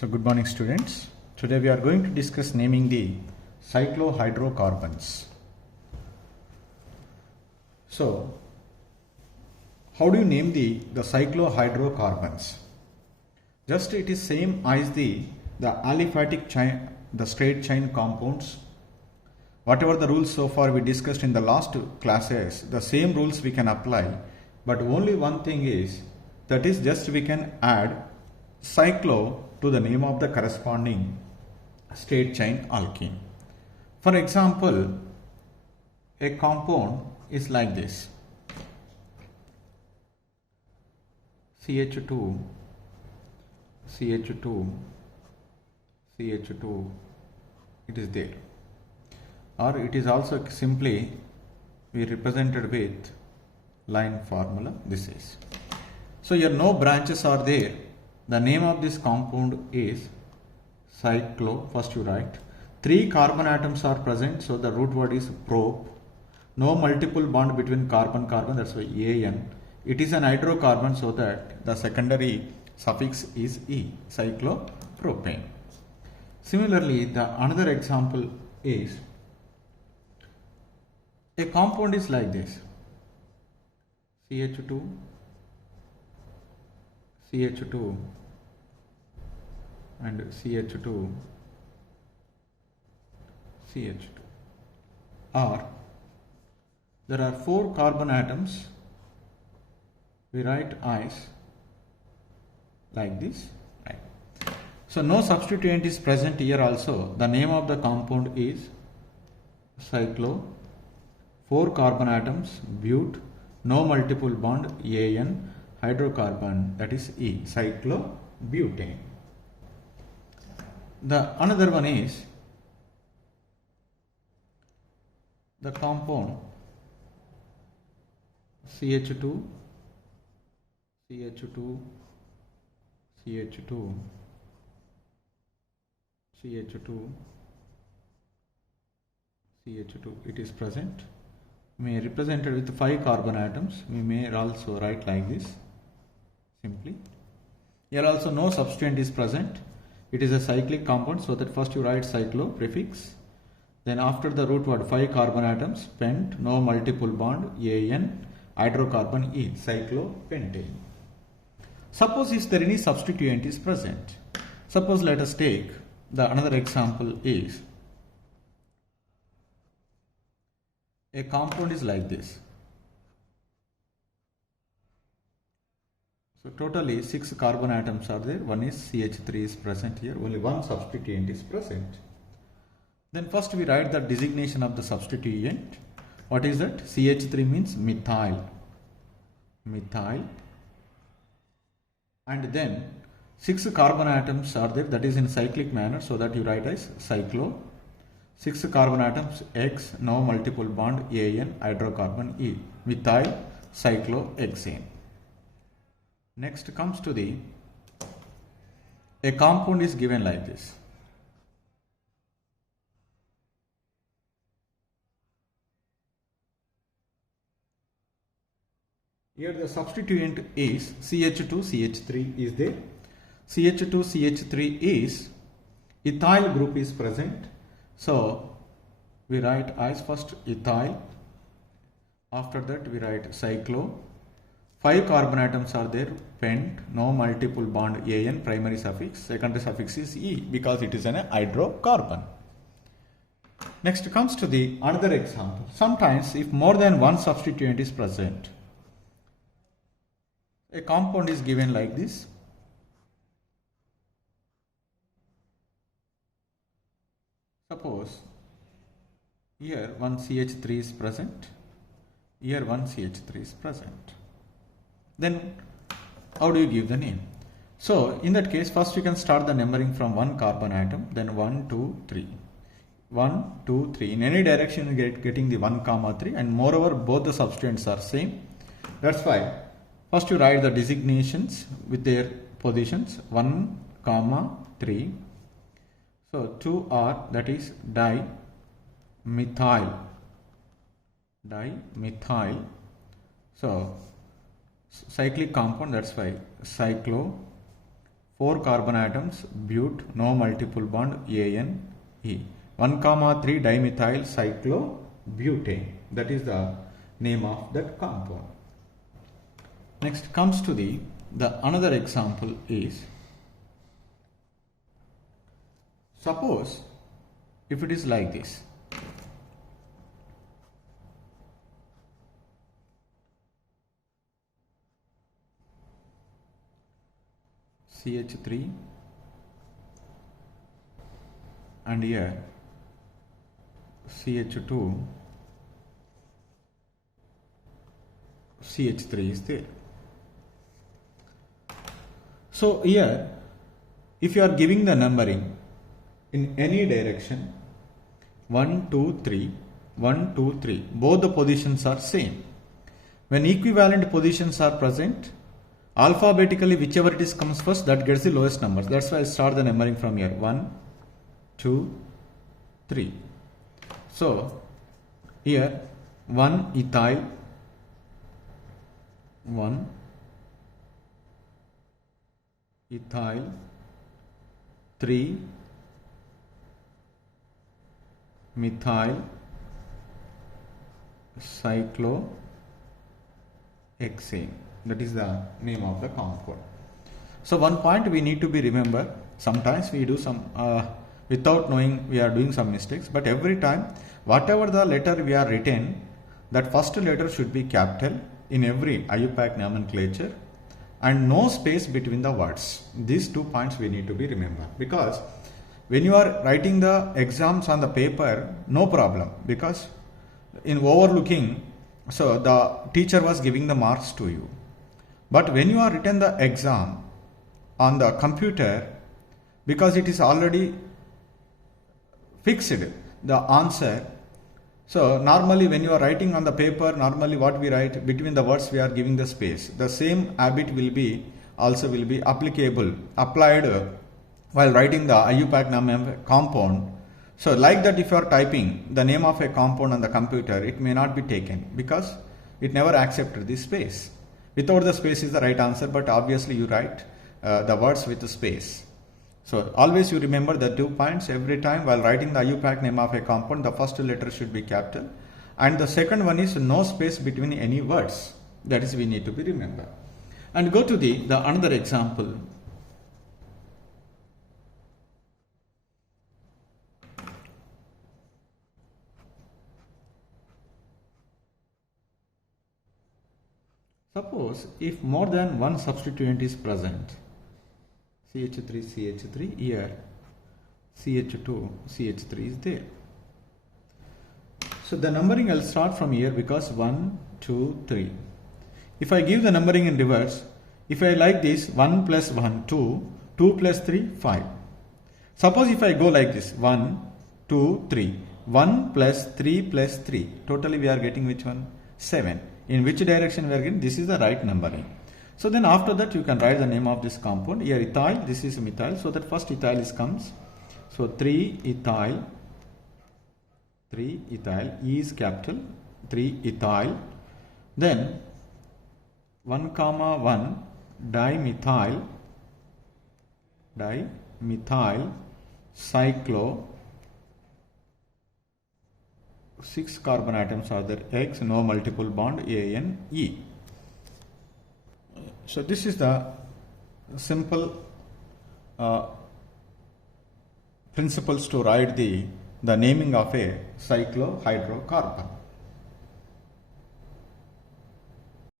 So good morning students. Today we are going to discuss naming the cyclohydrocarbons. So how do you name the cyclohydrocarbons? Just it is same as the aliphatic chain, the straight chain compounds. Whatever the rules so far we discussed in the last classes, the same rules we can apply, but only one thing is, that is just we can add cyclo to the name of the corresponding straight chain alkene. For example, a compound is like this: CH2, CH2, CH2, it is there. Or it is also simply we represented with line formula, this is. So here no branches are there. The name of this compound is cyclo. First you write. 3 carbon atoms are present, so the root word is prop. No multiple bond between carbon, that's why AN. It is an hydrocarbon, so that the secondary suffix is E, cyclopropane. Similarly, the another example is a compound is like this: CH2, CH2 and CH2, CH2. Or there are 4 carbon atoms, we write as like this. Right. So no substituent is present here also. The name of the compound is cyclo. 4 carbon atoms, but, no multiple bond, AN, hydrocarbon, that is E, cyclobutane. The another one is the compound CH2, CH2, CH2, CH2, CH2. It is present. May represented with 5 carbon atoms. We may also write like this simply. Here also no substituent is present. It is a cyclic compound, so that first you write cyclo prefix. Then after the root word 5 carbon atoms, pent, no multiple bond, AN, hydrocarbon E, cyclopentane. Suppose if there any substituent is present. Suppose let us take the another example is a compound is like this. So totally 6 carbon atoms are there. One is CH3 is present here. Only one substituent is present. Then first we write the designation of the substituent. What is that? CH3 means methyl. Methyl. And then 6 carbon atoms are there. That is in cyclic manner. So that you write as cyclo. 6 carbon atoms, X, no multiple bond, AN, hydrocarbon E, methyl cyclohexane. Next comes to a compound is given like this. Here the substituent is CH2, CH3 is there. CH2, CH3 is ethyl group is present. So we write as first ethyl, after that we write cyclo. 5 carbon atoms are there, pent, no multiple bond, AN, primary suffix, secondary suffix is E because it is an hydrocarbon. Next comes to the another example. Sometimes if more than one substituent is present, a compound is given like this. Suppose here one CH3 is present, here one CH3 is present. Then how do you give the name? So in that case, first you can start the numbering from 1 carbon atom, then 1, 2, 3. 1, 2, 3. In any direction you get getting the 1, 3, and moreover both the substituents are same. That's why first you write the designations with their positions 1, 3. So 2 are, that is dimethyl. So cyclic compound, that's why cyclo. 4 carbon atoms, but, no multiple bond, AN, E. 1, 3 dimethyl cyclobutane. That is the name of that compound. Next comes to the another example is, suppose if it is like this. CH3 and here CH2, CH3 is there. So here, if you are giving the numbering in any direction, 1, 2, 3, 1, 2, 3, both the positions are same. When equivalent positions are present, alphabetically whichever it is comes first, that gets the lowest numbers. That's why I start the numbering from here, 1, 2, 3. So here 1 ethyl, 1 ethyl, 3 methyl cyclohexane. That is the name of the compound. So one point we need to be remember, sometimes we do some without knowing we are doing some mistakes, but every time whatever the letter we are written, that first letter should be capital in every IUPAC nomenclature and no space between the words. These 2 points we need to be remember, because when you are writing the exams on the paper, no problem, because in overlooking, so the teacher was giving the marks to you. But when you are written the exam on the computer, because it is already fixed, the answer. So normally when you are writing on the paper, normally what we write between the words, we are giving the space. The same habit will be applied while writing the IUPAC compound. So like that, if you are typing the name of a compound on the computer, it may not be taken because it never accepted the space. Without the space is the right answer, but obviously you write the words with the space. So always you remember the 2 points every time while writing the IUPAC name of a compound. The first letter should be capital, and the second one is no space between any words. That is we need to be remember. And go to the another example. Suppose if more than one substituent is present, CH3, CH3, here CH2, CH3 is there. So the numbering I'll start from here, because 1, 2, 3. If I give the numbering in reverse, if I like this, 1 plus 1, 2, 2 plus 3, 5. Suppose if I go like this, 1, 2, 3, 1 plus 3 plus 3, totally we are getting which one? 7. In which direction we are getting? This is the right numbering. So then after that you can write the name of this compound. Here ethyl, this is methyl, so that first ethyl is comes. So 3 ethyl, E is capital, 3 ethyl. Then 1, 1 dimethyl cyclo, 6 carbon atoms are there, X, no multiple bond, AN, E. So this is the simple principles to write the naming of a cyclohydrocarbon.